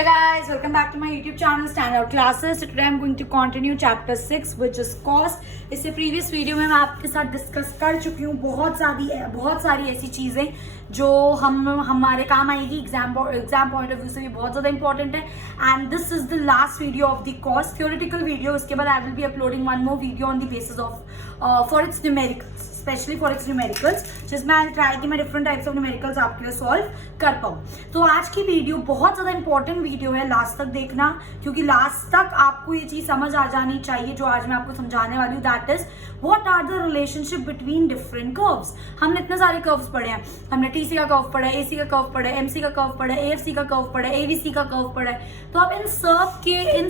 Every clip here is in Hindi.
Hello guys, welcome back to my YouTube channel Standout Classes. Today I'm going to continue chapter 6 which is cost. इससे प्रीवियस वीडियो में मैं आपके साथ डिस्कस कर चुकी हूँ बहुत सारी ऐसी चीज़ें जो हमारे काम आएगी एग्जाम पॉइंट ऑफ व्यू से भी बहुत ज़्यादा इंपॉर्टेंट है. And this is the last video of the cost theoretical video. उसके बाद आई will be uploading one more video on the basis of for its numericals, specially for its numericals, जिसमें आई ट्राई कि मैं डिफरेंट टाइप्स ऑफ न्यूमेरिकल्स आपके लिए सॉल्व कर पाऊँ. तो आज की वीडियो बहुत ज़्यादा इंपॉर्टेंट वीडियो है, लास्ट तक देखना, क्योंकि लास्ट तक आपको ये चीज़ समझ आ जानी चाहिए जो आज मैं आपको समझाने वाली हूँ. That is what are the relationship between different curves. हमने इतने सारे कर्व्स पढ़े हैं. हमने टीसी का कर्व पढ़ा है, एसी का कर्व पढ़ा है, एमसी का कर्व पढ़ा है, एएफसी का कर्व पढ़ा है, एवीसी का कर्व पढ़ा है. तो अब इन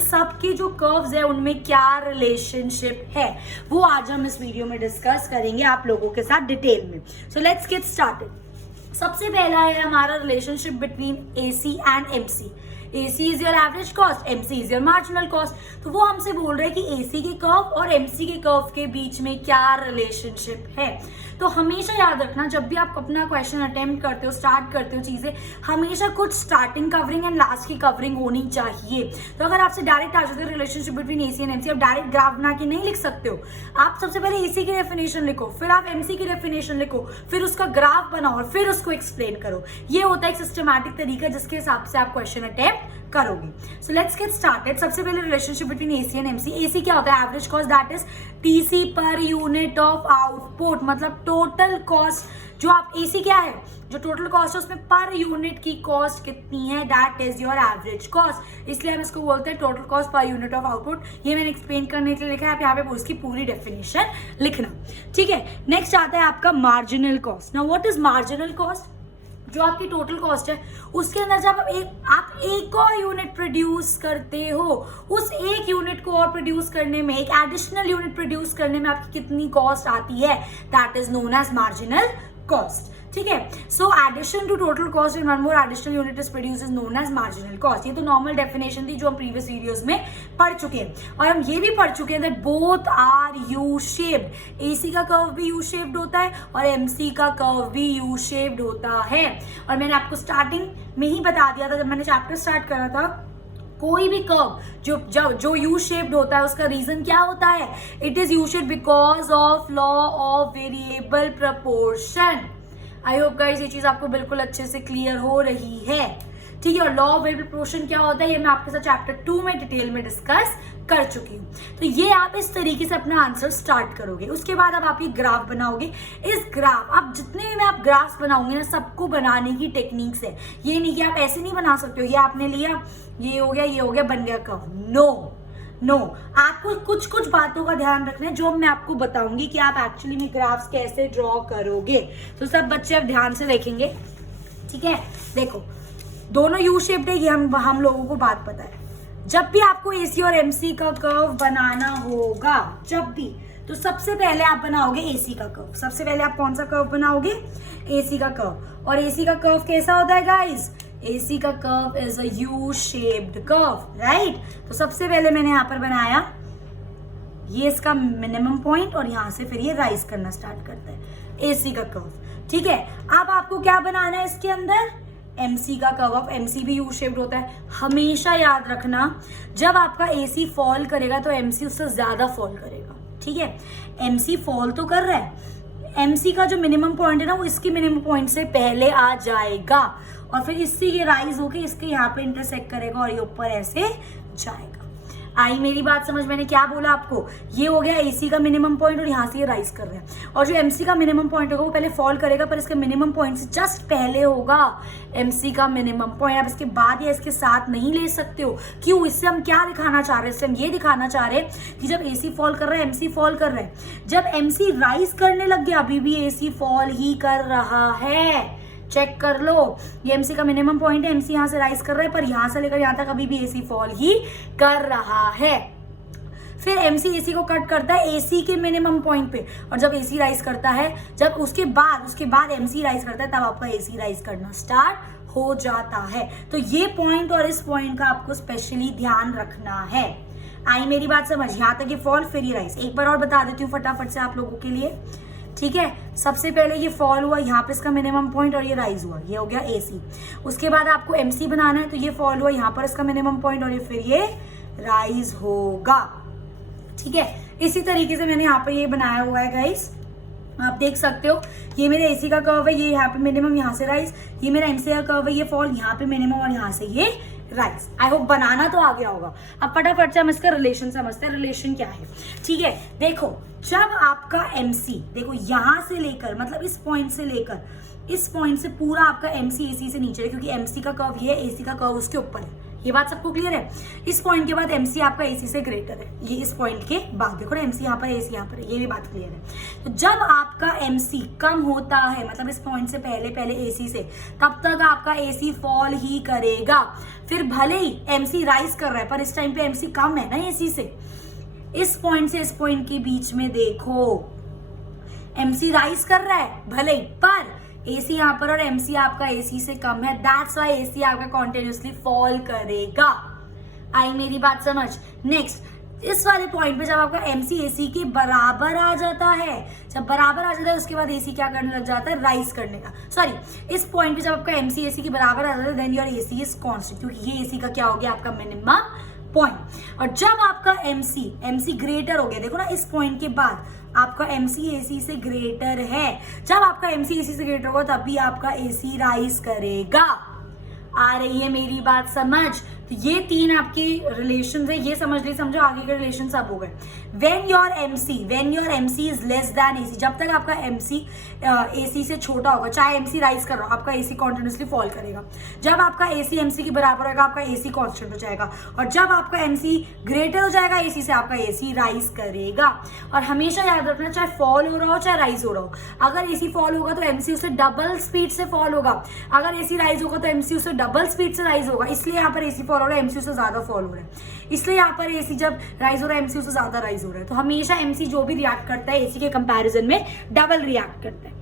सब के जो कर्व्स है उनमें क्या रिलेशनशिप है वो आज हम इस वीडियो में डिस्कस करेंगे आप लोगों के साथ डिटेल में. So let's get started. सबसे पहला है हमारा relationship between AC and MC. AC is your average cost, MC is your marginal cost. तो वो हमसे बोल रहे हैं कि AC के कर्व और MC के कर्व के बीच में क्या रिलेशनशिप है. तो हमेशा याद रखना जब भी आप अपना क्वेश्चन अटेम्प्ट करते हो, स्टार्ट करते हो चीजें, हमेशा कुछ स्टार्टिंग कवरिंग एंड लास्ट की कवरिंग होनी चाहिए. तो अगर आपसे डायरेक्ट आ जाते हो relationship between AC and MC, आप डायरेक्ट ग्राफ बना के नहीं लिख सकते हो. आप सबसे पहले AC की डेफिनेशन लिखो, फिर आप MC की डेफिनेशन लिखो, फिर उसका ग्राफ बनाओ और फिर उसको एक्सप्लेन करो. ये होता है एक सिस्टमैटिक तरीका जिसके हिसाब से आप क्वेश्चन अटेम्प्ट करोगे. So let's get started. सबसे पहले relationship between AC and MC. AC क्या होता है? Average cost, that is TC per unit of output. मतलब टोटल कॉस्ट जो आप एसी क्या है, जो टोटल कॉस्ट है उसमें पर यूनिट की कॉस्ट कितनी है, that is your average cost. इसलिए हम इसको बोलते हैं total cost per unit of output. ये मैंने एक्सप्लेन करने के लिए लिखा है, आप यहाँ पे उसकी पूरी डेफिनेशन लिखना. ठीक है. नेक्स्ट आता है आपका marginal cost. Now what is marginal cost? जो आपकी टोटल कॉस्ट है उसके अंदर जब आप एक और यूनिट प्रोड्यूस करते हो, उस एक यूनिट को और प्रोड्यूस करने में, एक एडिशनल यूनिट प्रोड्यूस करने में आपकी कितनी कॉस्ट आती है, that is known as marginal cost. ठीक है. So addition to total cost in one more additional unit is produce is known as marginal cost. ये तो नॉर्मल डेफिनेशन थी जो हम प्रीवियस वीडियोस में पढ़ चुके हैं. और हम ये भी पढ़ चुके हैं that both are U shaped. AC का कर्व भी यू शेप्ड होता है और एमसी का कर्व भी यू शेप्ड होता है. और मैंने आपको स्टार्टिंग में ही बता दिया था जब मैंने चैप्टर स्टार्ट करा था, कोई भी कर्व जो यू शेप्ड होता है उसका रीजन क्या होता है? It is U shaped because of law of variable proportion. I hope guys ये चीज आपको बिल्कुल अच्छे से क्लियर हो रही है. ठीक है. और लॉ ऑफ वेरिएबल प्रपोर्शन क्या होता है ये मैं आपके साथ चैप्टर 2 में डिटेल में डिस्कस कर चुकी हूँ. तो ये आप इस तरीके से अपना आंसर स्टार्ट करोगे. उसके बाद अब आप ये ग्राफ बनाओगे. इस ग्राफ आप जितने भी मैं आप ग्राफ बनाओगे ना, सबको बनाने की टेक्निक्स है. ये नहीं कि आप ऐसे नहीं बना सकते हो, ये आपने लिया, ये हो गया, बन गया कर्व. नो, आपको कुछ बातों का ध्यान रखना है जो मैं आपको बताऊंगी कि आप एक्चुअली में ग्राफ्स कैसे ड्रॉ करोगे. तो सब बच्चे अब ध्यान से देखेंगे. ठीक है. देखो दोनों यू शेप्ड है, ये हम लोगों को बात पता है. जब भी आपको एसी और एमसी का कर्व बनाना होगा, जब भी, तो सबसे पहले आप बनाओगे एसी का कर्व. सबसे पहले आप कौन सा कर्व बनाओगे? एसी का कर्व. और एसी का कर्व कैसा होता है गाइस? AC का curve is a U shaped curve, right. तो सबसे पहले मैंने यहाँ पर बनाया ये इसका मिनिमम पॉइंट और यहाँ से फिर ये राइज करना स्टार्ट करता है AC का कर्व. ठीक है. अब आपको क्या बनाना है इसके अंदर? MC का कर्व. ऑफ MC भी यू शेप्ड होता है. हमेशा याद रखना जब आपका AC फॉल करेगा तो MC उससे ज्यादा फॉल करेगा. ठीक है. MC फॉल तो कर रहा है, MC का जो मिनिमम पॉइंट है ना वो इसके मिनिमम पॉइंट से पहले आ जाएगा और फिर इससे ये राइज होके इसके यहाँ पे इंटरसेक्ट करेगा और ये ऊपर ऐसे जाएगा. आई मेरी बात समझ? मैंने क्या बोला आपको? ये हो गया एसी का मिनिमम पॉइंट और यहाँ से ये राइज कर रहा है. और जो एमसी का मिनिमम पॉइंट होगा वो पहले फॉल करेगा पर इसके मिनिमम पॉइंट से जस्ट पहले होगा एमसी का मिनिमम पॉइंट. आप इसके बाद या इसके साथ नहीं ले सकते हो. क्यों? इससे हम क्या दिखाना चाह रहे हैं? इससे हम ये दिखाना चाह रहे हैं कि जब एसी फॉल कर रहा है, एमसी फॉल कर रहा है, जब एमसी राइज करने लग गया अभी भी एसी फॉल ही कर रहा है. चेक कर लो, ये एमसी का मिनिमम पॉइंट है, एमसी यहाँ से राइज कर रहा है पर यहाँ से लेकर यहाँ तक अभी भी एसी फॉल ही कर रहा है. फिर एमसी एसी को कट करता है एसी के मिनिमम पॉइंट पे और जब एसी राइज करता है, जब उसके बाद एमसी राइज करता है तब आपका एसी राइज करना स्टार्ट हो जाता है. तो ये पॉइंट और इस पॉइंट का आपको स्पेशली ध्यान रखना है. आई मेरी बात समझ? यहाँ तक ये फॉल फिर ये राइज. एक बार और बता देती हूँ फटाफट से आप लोगों के लिए. ठीक है। सबसे पहले ये फॉल हुआ, यहाँ पे इसका मिनिमम पॉइंट और ये राइज हुआ, ये हो गया AC। उसके बाद आपको MC बनाना है, तो ये फॉल हुआ, यहाँ पर इसका मिनिमम पॉइंट और ये फिर ये राइज होगा, ठीक है। इसी तरीके से मैंने यहाँ पे ये बनाया हुआ है गाइस, आप देख सकते हो। ये मेरे AC का कर्व है, ये यहाँ पे मिनिमम, यहाँ से राइज। ये मेरा MC का कर्व है, ये फॉल, यहाँ पे मिनिमम और यहाँ से ये राइज। आई होप बनाना तो आ गया होगा। अब फटाफट से हम इसका रिलेशन समझते हैं। रिलेशन क्या है, ठीक है। देखो जब आपका MC, देखो यहाँ से लेकर, मतलब इस पॉइंट से लेकर इस पॉइंट से पूरा आपका MC AC से नीचे है, क्योंकि MC का कर्व ये है, AC का कर्व उसके ऊपर है। ये बात सबको क्लियर है। इस पॉइंट के बाद MC आपका AC से ग्रेटर है, ये इस पॉइंट के बाद। देखो ना MC यहाँ पर, AC यहाँ पर है, ये भी बात क्लियर है। तो जब आपका MC कम होता है, मतलब इस पॉइंट से पहले AC से, तब तक आपका AC फॉल ही करेगा। फिर भले ही MC राइज कर रहा है, पर इस टाइम पे MC कम है ना AC से। इस पॉइंट से इस पॉइंट के बीच में देखो MC राइज कर रहा है भले ही, पर AC यहाँ पर और MC आपका AC से कम है, दैट्स वाई AC आपका कॉन्टिन्यूसली फॉल करेगा। आई मेरी बात समझ। नेक्स्ट, इस वाले पॉइंट पे जब आपका MC AC के बराबर आ जाता है, जब बराबर आ जाता है उसके बाद AC क्या करने लग जाता है, राइज करने का। सॉरी, इस पॉइंट पे जब आपका MC AC के बराबर आ जाता है, then your AC is constant, क्योंकि ये AC का क्या हो गया, आपका मिनिमम पॉइंट। और जब आपका MC ग्रेटर हो गया, देखो ना इस पॉइंट के बाद आपका MC AC से ग्रेटर है, जब आपका MC AC से ग्रेटर होगा तभी आपका AC राइज करेगा। आ रही है मेरी बात समझ। तो ये तीन आपके रिलेशन है, ये समझ ली, समझो आगे के रिलेशन सब हो गए। when your MC is less than AC, जब तक आपका MC AC से छोटा होगा, चाहे MC राइज कर रहा हो, आपका AC कॉन्टिन्यूसली फॉल करेगा। जब आपका AC MC के बराबर होगा, आपका AC कांस्टेंट हो जाएगा। और जब आपका MC ग्रेटर हो जाएगा AC से, आपका AC राइज करेगा। और हमेशा याद रखना, चाहे फॉल हो रहा हो चाहे राइज हो रहा हो, अगर AC फॉल होगा तो MC उससे डबल स्पीड से फॉल होगा, अगर AC राइज होगा तो MC उससे डबल स्पीड से राइज होगा। इसलिए यहाँ पर AC फॉल हो रहा है, MC से ज्यादा फॉल हो रहा है। इसलिए यहाँ पर AC जब राइज हो रहा है, MC से ज्यादा राइज हो रहा है। तो हमेशा MC जो भी रिएक्ट करता है AC के कंपैरिजन में डबल रिएक्ट करता है।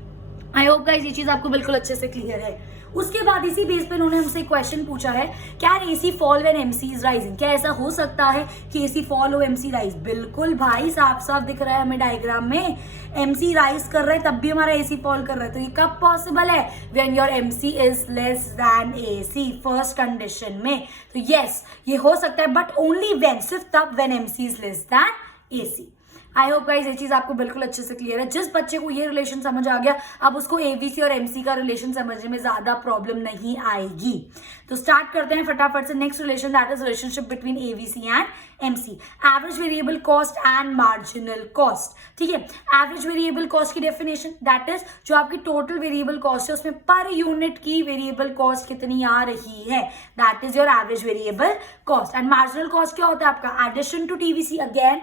आई होप गाइस ये चीज आपको बिल्कुल अच्छे से क्लियर है। उसके बाद इसी बेस पे उन्होंने हमसे क्वेश्चन पूछा है, can AC fall when MC is rising, क्या ऐसा हो सकता है कि AC फॉल हो MC राइज? बिल्कुल भाई, साफ साफ दिख रहा है हमें डायग्राम में, MC राइज कर रहा है तब भी हमारा AC फॉल कर रहा है। तो ये कब पॉसिबल है? When your MC is less then AC, first condition में। तो यस, ये हो सकता है, बट ओनली व्हेन, सिर्फ तब when MC is less then AC। I hope guys ये चीज आपको बिल्कुल अच्छे से क्लियर है। जिस बच्चे को ये रिलेशन समझ आ गया, अब उसको ABC और MC का रिलेशन समझने में ज्यादा प्रॉब्लम नहीं आएगी। तो स्टार्ट करते हैं फटाफट से next relation, that is relationship between ABC and MC, average variable cost and marginal cost. ठीक है, एवरेज वेरिएबल कॉस्ट की डेफिनेशन, दैट इज जो आपकी टोटल वेरिएबल कॉस्ट है उसमें पर यूनिट की वेरिएबल कॉस्ट कितनी आ रही है, that is your average variable cost. And marginal cost क्या होता है आपका? Addition to TVC। अगेन,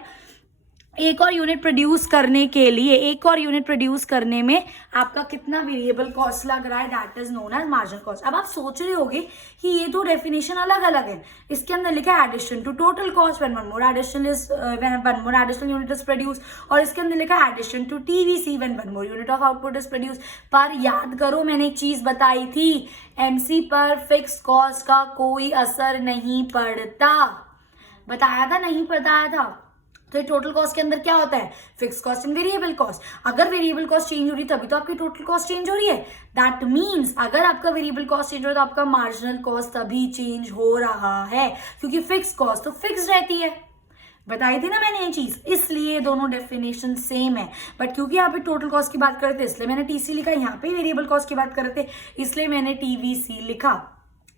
एक और यूनिट प्रोड्यूस करने के लिए, एक और यूनिट प्रोड्यूस करने में आपका कितना वेरिएबल कॉस्ट लग रहा है, that is known as marginal cost. अब आप सोच रहे होगे कि ये तो डेफिनेशन अलग अलग है, इसके अंदर लिखा है addition to total cost when one more additional unit is produce, और इसके अंदर लिखा है addition to TVC when one more unit of output is produce. पर याद करो, मैंने एक चीज बताई थी, MC पर फिक्स कॉस्ट का कोई असर नहीं पड़ता, बताया था, नहीं बताया था। तो टोटल कॉस्ट के अंदर क्या होता है? Fix cost and variable cost. अगर वेरिएबल कॉस्ट चेंज हो रही है तभी तो आपकी टोटल कॉस्ट चेंज हो रही है। दैट मीन्स अगर आपका वेरिएबल कॉस्ट चेंज हो रहा है तो आपका मार्जिनल कॉस्ट तभी चेंज हो रहा है, क्योंकि फिक्स कॉस्ट तो फिक्स रहती है। बताई थी ना मैंने ये चीज, इसलिए दोनों डेफिनेशन सेम है। बट क्योंकि यहाँ पे टोटल कॉस्ट की बात करते इसलिए मैंने TC लिखा, यहाँ पे वेरिएबल कॉस्ट की बात करते इसलिए मैंने TVC लिखा।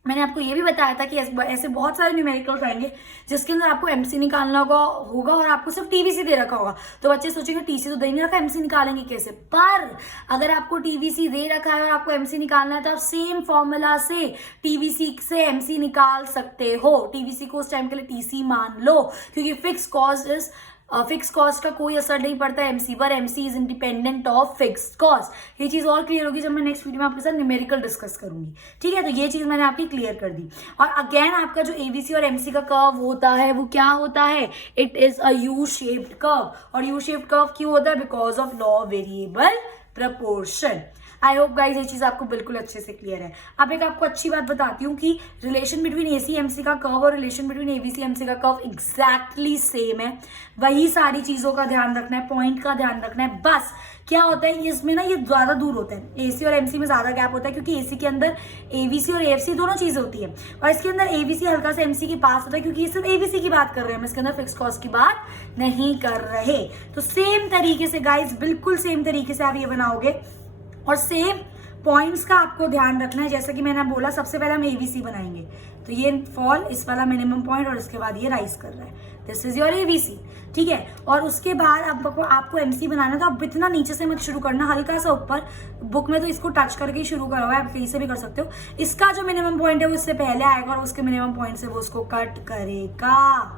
मैंने आपको ये भी बताया था कि ऐसे बहुत सारे न्यूमेरिकल्स आएंगे जिसके अंदर आपको MC निकालना होगा और आपको सिर्फ TVC दे रखा होगा। तो बच्चे सोचेंगे TC तो दे नहीं रखा, MC निकालेंगे कैसे? पर अगर आपको TVC दे रखा है और आपको MC निकालना है तो आप सेम फॉर्मूला से TVC से MC निकाल सकते हो। TVC को उस टाइम के लिए TC मान लो, क्योंकि फिक्स कॉस्ट का कोई असर नहीं पड़ता है MC पर, MC is independent of fixed cost. ये चीज और क्लियर होगी जब मैं नेक्स्ट वीडियो में आपके साथ न्यूमेरिकल डिस्कस करूंगी। ठीक है, तो ये चीज मैंने आपकी क्लियर कर दी। और अगेन आपका जो ABC और MC का कर्व होता है वो क्या होता है? It is a U shaped curve. और U शेप्ड कर्व क्यों होता है? Because of law of variable proportion. I hope guys ये चीज आपको बिल्कुल अच्छे से क्लियर है। अब एक आपको अच्छी बात बताती हूँ कि रिलेशन बिटवीन एसी एमसी का कर्व और रिलेशन बिटवीन एबीसी एमसी का कर्व एग्जैक्टली सेम है। वही सारी चीजों का ध्यान रखना है, पॉइंट का ध्यान रखना है। बस क्या होता है इसमें ना, ये ज्यादा दूर होता है, एसी और एमसी में ज्यादा गैप होता है क्योंकि एसी के अंदर एबीसी और एएफसी दोनों चीजें होती है और इसके अंदर एबीसी हल्का सा एमसी के पास होता है क्योंकि ये सिर्फ एबीसी की बात कर रहे हैं, हम इसके अंदर फिक्स कॉस्ट की बात नहीं कर रहे। तो सेम तरीके से गाइज, बिल्कुल सेम तरीके से आप ये बनाओगे और सेम पॉइंट्स का आपको ध्यान रखना है। जैसा कि मैंने बोला, सबसे पहले हम एबीसी बनाएंगे, तो ये फॉल, इस वाला मिनिमम पॉइंट और इसके बाद ये राइज कर रहा है, दिस इज योर एबीसी, ठीक है। और उसके बाद आपको एमसी बनाना है, तो आप इतना नीचे से मत शुरू करना, हल्का सा ऊपर, बुक में तो इसको टच करके ही शुरू करोगे, आप कहीं से भी कर सकते हो। इसका जो मिनिमम पॉइंट है वो इससे पहले आएगा और उसके मिनिमम पॉइंट से वो उसको कट करेगा।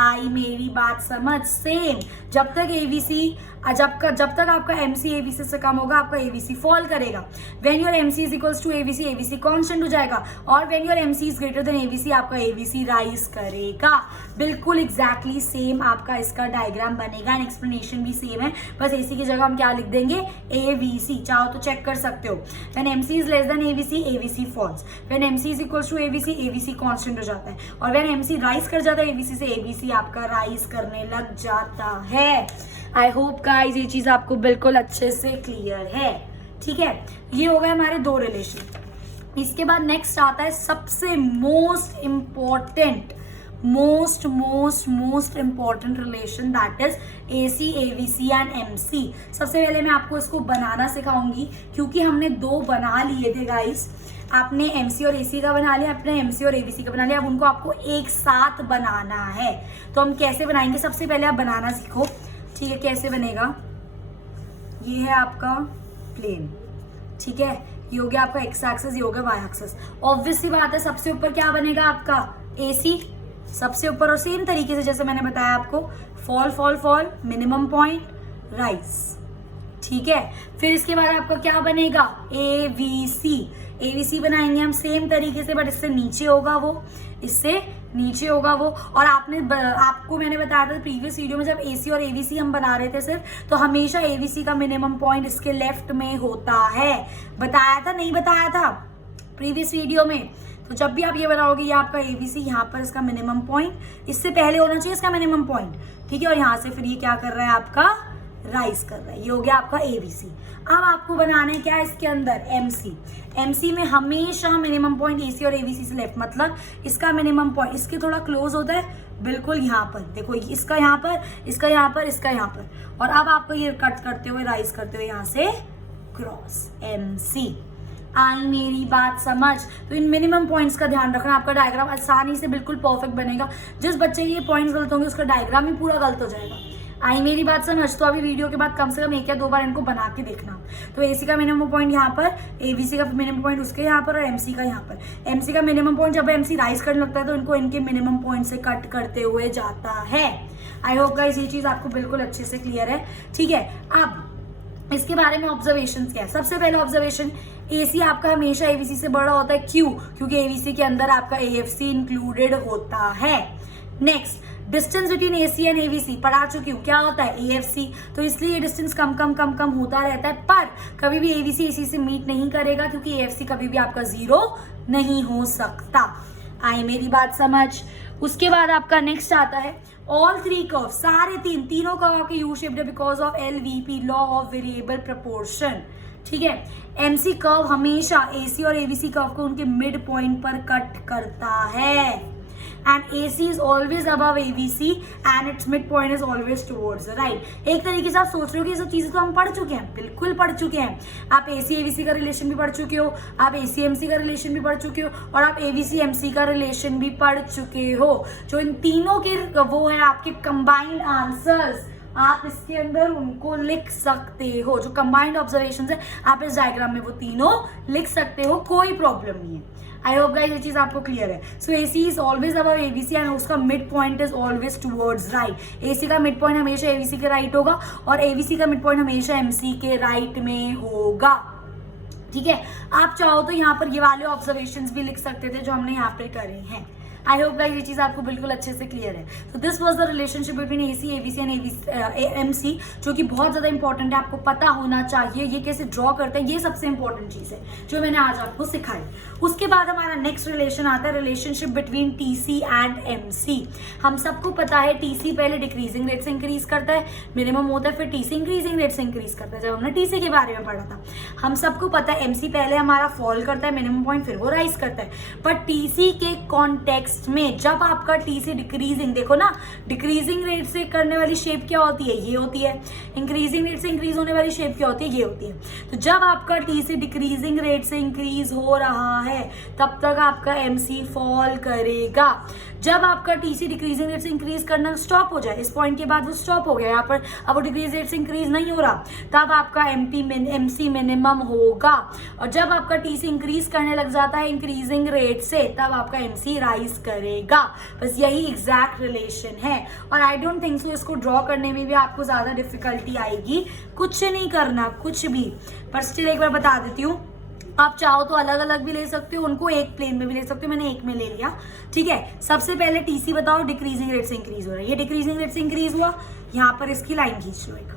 आई मेरी बात समझ? सेम जब तक एबीसी जब तक आपका एमसी एबीसी से कम होगा आपका एबीसी फॉल करेगा। When your MC is equals to ABC, ABC constant हो जाएगा और when your MC is greater than ABC आपका एबीसी राइज करेगा। बिल्कुल एग्जैक्टली सेम आपका इसका डायग्राम बनेगा एंड एक्सप्लेनेशन भी सेम है, बस एसी की जगह हम क्या लिख देंगे, एबीसी। चाहो तो चेक कर सकते हो। When MC is less than ABC, ABC falls. When MC is equals to ABC, ABC constant हो जाता है और व्हेन एमसी राइज कर जाता है एबीसी से, एबीसी आपका राइज करने लग जाता है। आई होप गाइज ये चीज आपको बिल्कुल अच्छे से क्लियर है, ठीक है। ये हो गए हमारे दो रिलेशन। इसके बाद नेक्स्ट आता है सबसे most important relation, that is AC ABC and MC. सबसे पहले मैं आपको इसको बनाना सिखाऊंगी क्योंकि हमने दो बना लिए थे गाइस। आपने एमसी और एसी का बना लिया, आपने एमसी और एबीसी का बना लिया, अब उनको आपको एक साथ बनाना है। तो हम कैसे बनाएंगे, सबसे पहले आप बनाना सीखो, ठीक है। कैसे बनेगा, ये है आपका प्लेन, ठीक है, ये हो गया आपका एक्स एक्सिस, ये हो गया वाई एक्सिस। ऑब्वियस सी बात है, सबसे ऊपर क्या बनेगा आपका एसी, सबसे ऊपर, और सेम तरीके से जैसे मैंने बताया आपको, fall fall fall, minimum point rise, ठीक है। फिर इसके बाद आपका क्या बनेगा, एबीसी। एबीसी बनाएंगे हम सेम तरीके से, बट इससे नीचे होगा वो, इससे नीचे होगा वो। और आपको मैंने बताया था प्रीवियस वीडियो में, जब एसी और एबीसी हम बना रहे थे सिर्फ, तो हमेशा एबीसी का मिनिमम पॉइंट इसके लेफ्ट में होता है। बताया था, नहीं बताया था प्रीवियस वीडियो में? तो जब भी आप ये बनाओगे, ये आपका एबीसी, यहाँ पर इसका मिनिमम पॉइंट इससे पहले होना चाहिए इसका मिनिमम पॉइंट, ठीक है। और यहाँ से फिर ये क्या कर रहा है आपका, राइज कर रहा है, ये हो गया आपका एबीसी। अब आपको बनाना है क्या इसके अंदर, एमसी। एमसी में हमेशा मिनिमम पॉइंट एसी और एबीसी से लेफ्ट, मतलब इसका मिनिमम पॉइंट इसके थोड़ा क्लोज होता है, बिल्कुल यहाँ पर देखो, इसका यहाँ पर, इसका यहाँ पर, इसका यहाँ पर, और अब आपको ये कट करते हुए, राइज करते हुए यहाँ से क्रॉस, एमसी। आई मेरी बात समझ? तो इन मिनिमम पॉइंट्स का ध्यान रखना, आपका डायग्राम आसानी से बिल्कुल परफेक्ट बनेगा। जिस बच्चे के ये पॉइंट्स गलत होंगे उसका डायग्राम ही पूरा गलत हो जाएगा। आई मेरी बात समझ? तो अभी वीडियो के बाद कम से कम एक या दो बार इनको बना के देखना। तो एसी का मिनिमम पॉइंट यहाँ पर, एबीसी का मिनिमम पॉइंट उसके यहाँ पर, और एमसी का यहाँ पर। एमसी का मिनिमम पॉइंट जब एमसी राइज करने लगता है तो इनको इनके मिनिमम पॉइंट से कट करते हुए जाता है। आई होप गाइस ये चीज आपको बिल्कुल अच्छे से क्लियर है, ठीक है। अब इसके बारे में ऑब्जर्वेशन क्या है, सबसे पहले ऑब्जर्वेशन, एसी आपका हमेशा एबीसी से बड़ा होता है। क्यों? क्योंकि एबीसी के अंदर आपका एएफसी इंक्लूडेड होता है। Next, distance between AC and ABC पढ़ा चुकी हूँ, क्या होता है, एएफसी। तो इसलिए ये डिस्टेंस कम कम कम कम होता रहता है, पर कभी भी एबीसी एसी से मीट नहीं करेगा क्योंकि एएफसी कभी भी आपका जीरो नहीं हो सकता। आई मेरी बात समझ? उसके बाद आपका नेक्स्ट आता है ऑल थ्री कर्व, सारे तीनों कर्व आपके यू शेप्ड है because of LVP, law of variable proportion, ठीक है। एमसी कर्व हमेशा एसी और एबीसी कर्व को उनके मिड पॉइंट पर कट करता है and AC is always above ABC and its midpoint is always towards the right। एक तरीके से आप सोच रहे हो कि ये सब चीजें तो हम पढ़ चुके हैं, बिल्कुल पढ़ चुके हैं। आप AC ABC का रिलेशन भी पढ़ चुके हो, आप AC MC का रिलेशन भी पढ़ चुके हो, और आप ABC MC का रिलेशन भी पढ़ चुके हो। जो इन तीनों के वो है आपके कंबाइंड आंसर्स, आप इसके अंदर उनको लिख सकते हो। जो कंबाइंड ऑब्जर्वेशन है आप इस डायग्राम में वो तीनों लिख सकते हो, कोई प्रॉब्लम नहीं है। आई होप गाइस ये चीज आपको क्लियर है। So AC is always above ABC and उसका mid point is always towards right. AC का मिड पॉइंट हमेशा एबीसी के राइट होगा और एबीसी का मिड पॉइंट हमेशा एमसी के राइट में होगा, ठीक है। आप चाहो तो यहाँ पर ये वाले ऑब्जर्वेशंस भी लिख सकते थे जो हमने यहाँ पे करे हैं। आई होप गाइस ये चीज आपको बिल्कुल अच्छे से क्लियर है। तो this was the relationship between AC, ABC and MC, जो कि बहुत ज्यादा इंपॉर्टेंट है, आपको पता होना चाहिए ये कैसे ड्रॉ करते हैं। ये सबसे इंपॉर्टेंट चीज है जो मैंने आज आपको सिखाई। उसके बाद हमारा नेक्स्ट रिलेशन आता है relationship between TC and MC। हम सबको पता है TC पहले डिक्रीजिंग रेट से इंक्रीज करता है, मिनिमम होता है, फिर TC इंक्रीजिंग रेट से इंक्रीज करता है। जब हमने TC के बारे में पढ़ा था, हम सबको पता है MC पहले हमारा फॉल करता है मिनिमम पॉइंट, फिर वो राइज करता है। पर TC के कॉन्टेक्स्ट में जब आपका TC डिक्रीजिंग, देखो ना, डिक्रीजिंग रेट से करने वाली शेप क्या होती है, ये होती है। इंक्रीजिंग रेट से इंक्रीज होने वाली शेप क्या होती है, ये होती है। तो जब आपका TC डिक्रीजिंग रेट से इंक्रीज हो रहा है तब तक आपका MC फॉल करेगा। जब आपका TC डिक्रीजिंग रेट से इंक्रीज करना स्टॉप हो जाए, इस पॉइंट के बाद वो स्टॉप हो गया यहाँ पर, अब वो डिक्रीज रेट से इंक्रीज नहीं हो रहा, तब आपका MC मिनिमम होगा। और जब आपका TC इंक्रीज करने लग जाता है इंक्रीजिंग रेट से, तब आपका MC राइज करेगा। बस यही एग्जैक्ट रिलेशन है। और आई डोंट थिंक सो इसको ड्रॉ करने में भी आपको ज्यादा डिफिकल्टी आएगी। कुछ नहीं करना, कुछ भी, पर स्टिल एक बार बता देती हूँ, आप चाहो तो अलग अलग भी ले सकते हो, उनको एक प्लेन में भी ले सकते हो, मैंने एक में ले लिया, ठीक है। सबसे पहले TC बताओ डिक्रीजिंग रेट से इंक्रीज हो रहा है, ये डिक्रीजिंग रेट से इंक्रीज हुआ, यहाँ पर इसकी लाइन खींच लो एक,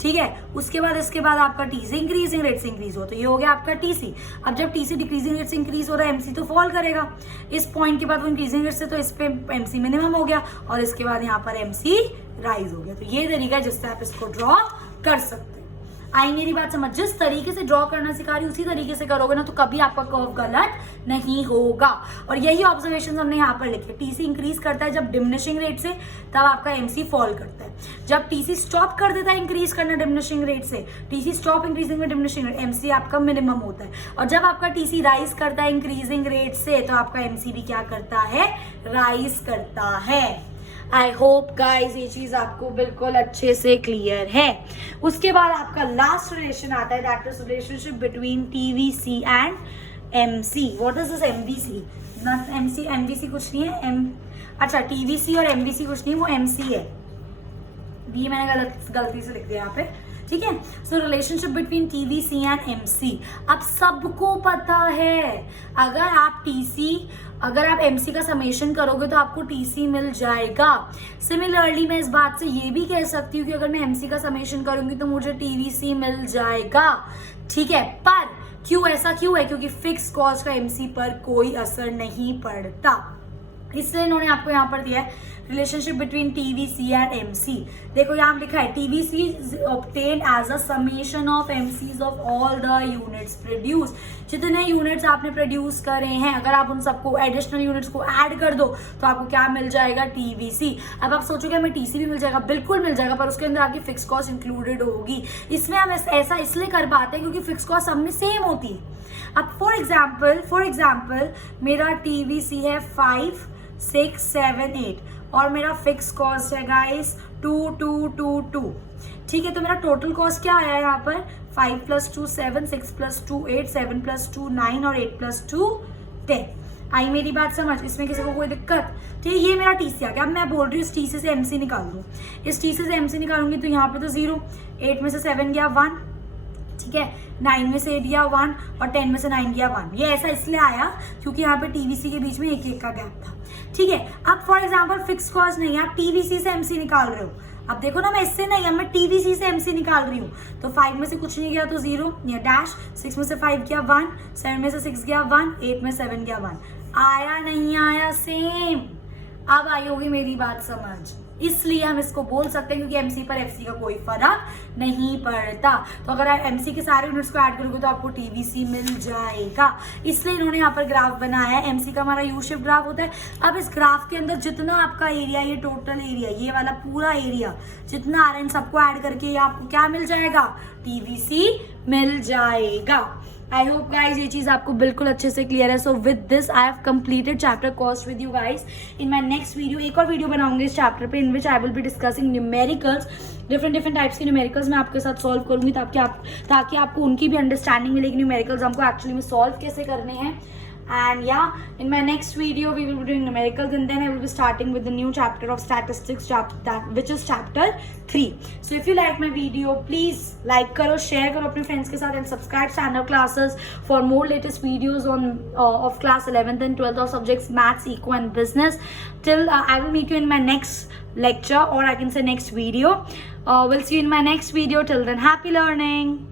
ठीक है। उसके बाद आपका TC इंक्रीजिंग रेट से इंक्रीज हो, तो ये हो गया आपका TC। अब जब TC डिक्रीजिंग रेट से इंक्रीज हो रहा है, MC तो फॉल करेगा इस पॉइंट के बाद वो इंक्रीजिंग रेट से, तो इस पे MC मिनिमम हो गया, और इसके बाद यहाँ पर MC राइज हो गया। तो ये तरीका है जिससे आप इसको ड्रॉ कर सकते हैं। आई मेरी बात समझ? जिस तरीके से ड्रॉ करना सिखा रही उसी तरीके से करोगे ना, तो कभी आपका कर्व गलत नहीं होगा। और यही ऑब्जर्वेशन हमने यहाँ पर लिखे। TC इंक्रीज करता है जब डिमिनिशिंग रेट से, तब आपका MC फॉल करता है। जब TC स्टॉप कर देता है इंक्रीज करना डिमिनिशिंग रेट से, TC स्टॉप इंक्रीजिंग में डिमिनिशिंग रेट, MC आपका मिनिमम होता है। और जब आपका TC राइज करता है इंक्रीजिंग रेट से, तो आपका MC भी क्या करता है, राइज करता है। आई होप गाइज ये चीज आपको बिल्कुल अच्छे से क्लियर है। उसके बाद आपका लास्ट रिलेशन आता है, that is relationship between TVC and MC। What is this MVC? Not MC, MVC कुछ नहीं है, अच्छा TVC और MVC कुछ नहीं, वो MC है। ये मैंने गलती से लिख दिया यहाँ पे, ठीक है। So relationship between TVC and MC। अब सबको पता है, अगर आप MC का समेशन करोगे तो आपको TC मिल जाएगा। सिमिलरली मैं इस बात से ये भी कह सकती हूँ कि अगर मैं MC का समेशन करूंगी तो मुझे TVC मिल जाएगा, ठीक है। पर क्यों, ऐसा क्यों है? क्योंकि फिक्स कॉस्ट का MC पर कोई असर नहीं पड़ता, इसलिए इन्होंने आपको यहाँ पर दिया है relationship between TVC and MC। देखो यहाँ लिखा है TVC obtained as a summation of MCs of all the units produced। जितने यूनिट्स आपने प्रोड्यूस करे हैं, अगर आप उन सबको एडिशनल यूनिट्स को ऐड कर दो तो आपको क्या मिल जाएगा, TVC। अब आप सोचोगे हमें TC भी मिल जाएगा, बिल्कुल मिल जाएगा, पर उसके अंदर आपकी फिक्स कॉस्ट इंक्लूडेड होगी। इसमें हम ऐसा इसलिए कर पाते हैं क्योंकि फिक्स कॉस्ट सब में सेम होती है। अब फॉर एग्जाम्पल मेरा TVC है 5, 6, 7, 8 और मेरा फिक्स कॉस्ट है गाइस 2, ठीक है। तो मेरा टोटल कॉस्ट क्या आया है यहाँ पर, 5 + 2 7, 6 + 2 8, 7 + 2 9 और 8 + 2 10। आई मेरी बात समझ? इसमें किसी को कोई दिक्कत? ठीक है, ये मेरा TC आ गया। अब मैं बोल रही हूँ इस TC से MC निकाल दूँ, इस TC से MC निकालूंगी तो यहाँ पे तो 0, 8 में से 7 गया 1, ठीक है, 9 में से 8 गया 1 और 10 में से 9 गया 1। ये ऐसा इसलिए आया क्योंकि यहाँ पे TVC के बीच में एक का गैप था, ठीक है। अब फॉर एग्जाम्पल फिक्स कॉस्ट नहीं है, आप TVC से MC निकाल रहे हो। अब देखो ना, मैं इससे नहीं, मैं TVC से MC निकाल रही हूँ। तो 5 में से कुछ नहीं गया तो 0 या डैश, 6 में से 5 गया 1, 7 में से 6 गया 1, 8 में 7 गया 1। आया नहीं आया, सेम। अब आई होगी मेरी बात समझ? इसलिए हम इसको बोल सकते हैं क्योंकि MC पर FC का कोई फर्क नहीं पड़ता। तो अगर आप MC के सारे यूनिट्स को ऐड करोगे तो आपको TVC मिल जाएगा। इसलिए इन्होंने यहाँ पर ग्राफ बनाया है। MC का हमारा यू शेप ग्राफ होता है। अब इस ग्राफ के अंदर जितना आपका एरिया, ये टोटल एरिया, ये वाला पूरा एरिया जितना आ रहा है, इन सबको ऐड करके आपको क्या मिल जाएगा, TVC मिल जाएगा। आई होप गाइज ये चीज आपको बिल्कुल अच्छे से क्लियर है। So with this I have completed chapter cost with you guys. In my next video एक और वीडियो बनाऊंगी इस चैप्टर पे, in which I will be discussing numericals. Different types के न्यूमेरिकल्स मैं आपके साथ सॉल्व करूंगी ताकि आपको उनकी भी अंडरस्टैंडिंग मिलेगी न्यूमेरिकल्स हमको एक्चुअली में सॉल्व कैसे करने हैं। And yeah, in my next video we will be doing numericals, and then I will be starting with the new chapter of statistics, which is chapter 3. So if you like my video, please like karo, share karo apne friends ke sath, and subscribe standard classes for more latest videos on of class 11th and 12th of subjects maths, eco and business. Till I will meet you in my next lecture, or I can say next video. We'll see you in my next video. Till then, happy learning.